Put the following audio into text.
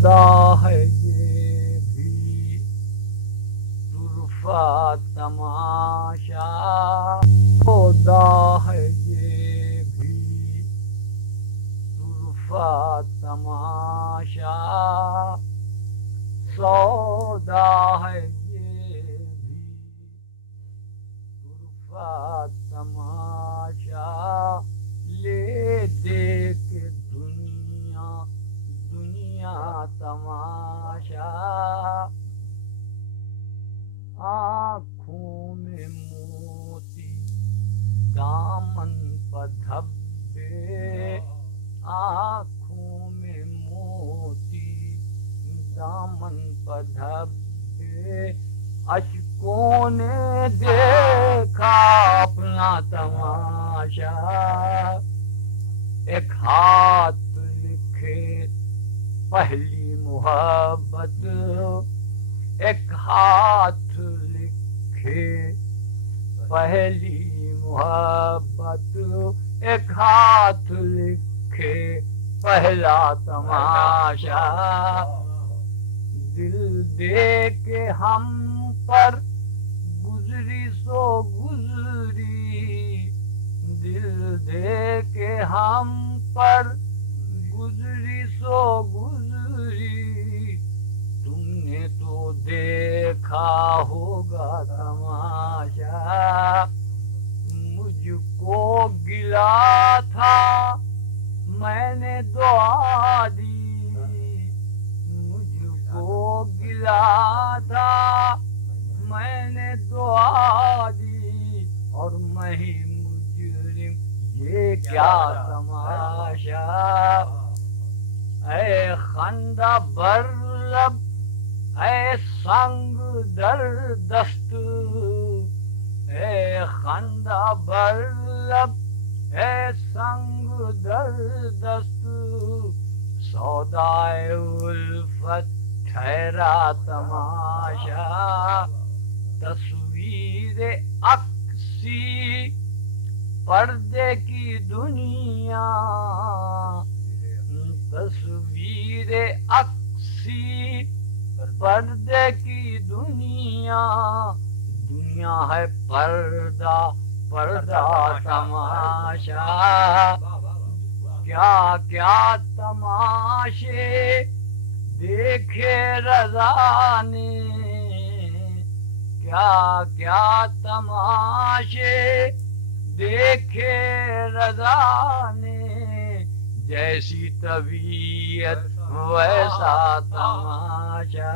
سودا ہے یہ بھی طرفہ تماشا، سودا ہے یہ بھی طرفہ تماشا، سودا ہے یہ بھی طرفہ تماشا، لے دے کے دنیا دنیا تماشا، آنکھوں میں موتی دامن پر دھبے، آنکھوں میں موتی دامن پر دھبے، اشکوں نے دیکھا اپنا تماشا، ایک ہاتھ لکھے پہلی محبت، ایک ہاتھ لکھے پہلی محبت، ایک ہاتھ لکھے پہلا تماشا، دل دے کے ہم پر گزری سو گزری، دل دے کے ہم پر گزری سو گزری، تم نے تو دیکھا ہوگا تماشا، مجھ کو گلا تھا میں نے دعا دی، مجھ کو گلا تھا میں نے دعا دی، اور میں ہی مجرم یہ کیا تماشا، اے خندہ بر لب اے سنگ در دست، اے خندہ بر لب اے سنگ در دست، سودائے الفت ٹھہرا تماشا، تصویر عکسی پردے کی دنیا، تصویر عکسی پردے کی دنیا، دنیا ہے پردہ پردہ تماشا، کیا کیا تماشے دیکھے رضا نے، کیا کیا تماشے دیکھے رضا نے، جیسی طبیعت ویسا تماشا،